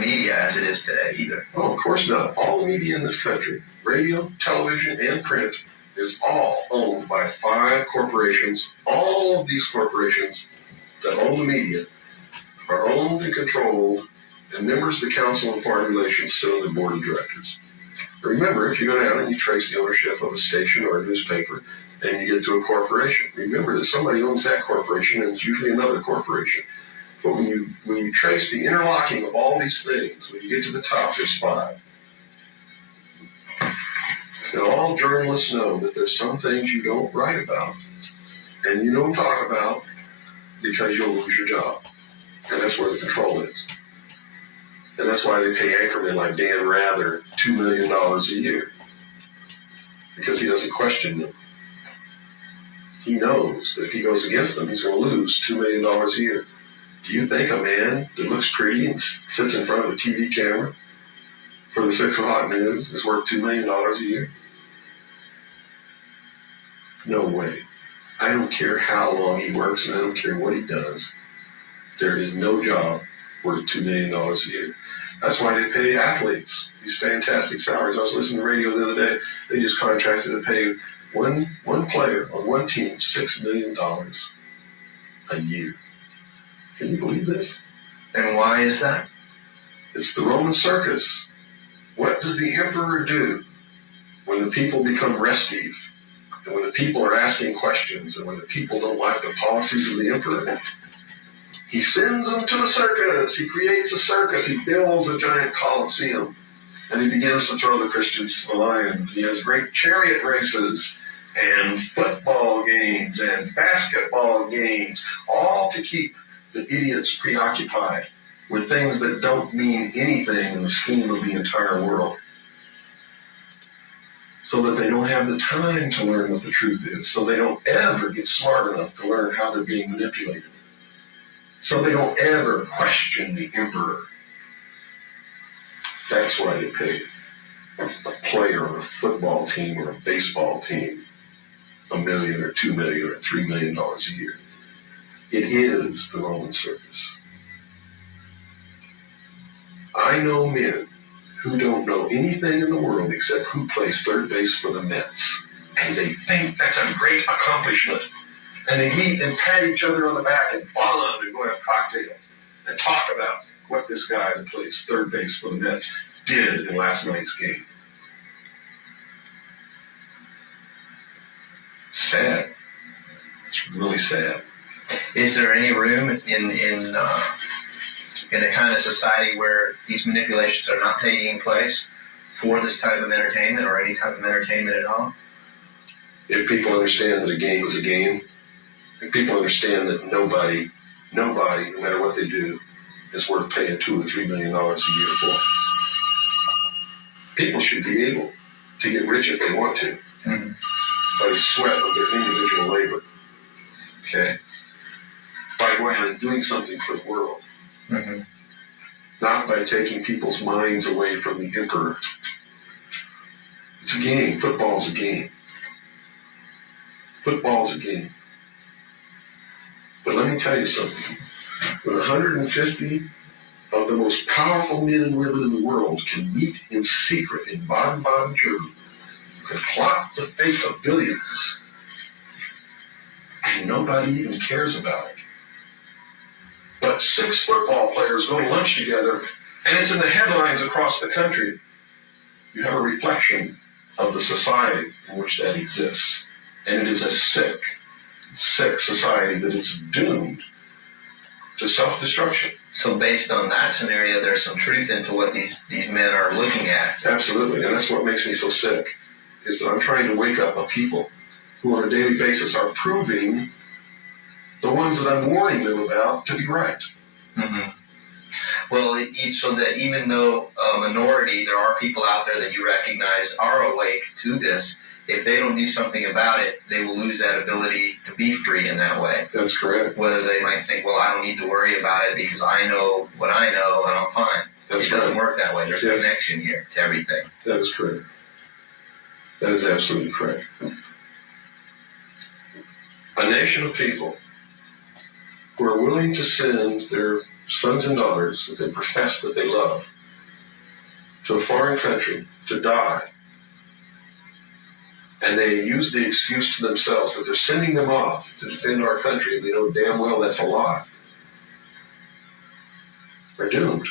the media as it is today either. Oh, of course not. All the media in this country, radio, television, and print, is all owned by 5 corporations. All of these corporations that own the media are owned and controlled, and members of the Council on Foreign Relations sit on the board of directors. Remember, if you go down and you trace the ownership of a station or a newspaper, and you get to a corporation, remember that somebody owns that corporation, and it's usually another corporation. But when you trace the interlocking of all these things, when you get to the top, there's 5. And all journalists know that there's some things you don't write about and you don't talk about because you'll lose your job. And that's where the control is. And that's why they pay anchormen like Dan Rather $2 million a year. Because he doesn't question them. He knows that if he goes against them, he's going to lose $2 million a year. Do you think a man that looks pretty and sits in front of a TV camera for the 6 o'clock news is worth $2 million a year? No way. I don't care how long he works and I don't care what he does. There is no job worth $2 million a year. That's why they pay athletes these fantastic salaries. I was listening to the radio the other day. They just contracted to pay one player on one team $6 million a year. Can you believe this? And why is that? It's the Roman circus. What does the emperor do when the people become restive? And when the people are asking questions and when the people don't like the policies of the emperor? He sends them to the circus. He creates a circus. He builds a giant coliseum. And he begins to throw the Christians to the lions. He has great chariot races and football games and basketball games, all to keep the idiots preoccupied with things that don't mean anything in the scheme of the entire world. So that they don't have the time to learn what the truth is. So they don't ever get smart enough to learn how they're being manipulated. So they don't ever question the emperor. That's why they pay a player on a football team or a baseball team $1 million or $2 million or $3 million a year. It is the Roman circus. I know men who don't know anything in the world except who plays third base for the Mets. And they think that's a great accomplishment. And they meet and pat each other on the back and bond and go have cocktails and talk about what this guy that plays third base for the Mets did in last night's game. Sad. It's really sad. Is there any room in a kind of society where these manipulations are not taking place for this type of entertainment or any type of entertainment at all? If people understand that a game is a game, if people understand that nobody, no matter what they do, is worth paying $2 or $3 million a year for. People should be able to get rich if they want to, by the sweat of their individual labor. Okay? By going and doing something for the world. Not by taking people's minds away from the emperor. It's a game. Football's a game. Football's a game. But let me tell you something. When 150 of the most powerful men and women in the world can meet in secret in Baden-Baden, Germany, and plot the fate of billions, and nobody even cares about it. But 6 football players go to lunch together, and it's in the headlines across the country. You have a reflection of the society in which that exists. And it is a sick society that is doomed to self-destruction. So based on that scenario, there's some truth into what these men are looking at. Absolutely, and that's what makes me so sick, is that I'm trying to wake up a people who on a daily basis are proving the ones that I'm warning them about to be right. Well, so that even though a minority, there are people out there that you recognize are awake to this, if they don't do something about it, they will lose that ability to be free in that way. That's correct. Whether they might think, well, I don't need to worry about it because I know what I know and I'm fine. It doesn't work that way. There's a connection here to everything. That is correct. That is absolutely correct. A nation of people who are willing to send their sons and daughters that they profess that they love to a foreign country to die, and they use the excuse to themselves that they're sending them off to defend our country, and they know damn well that's a lie, are doomed.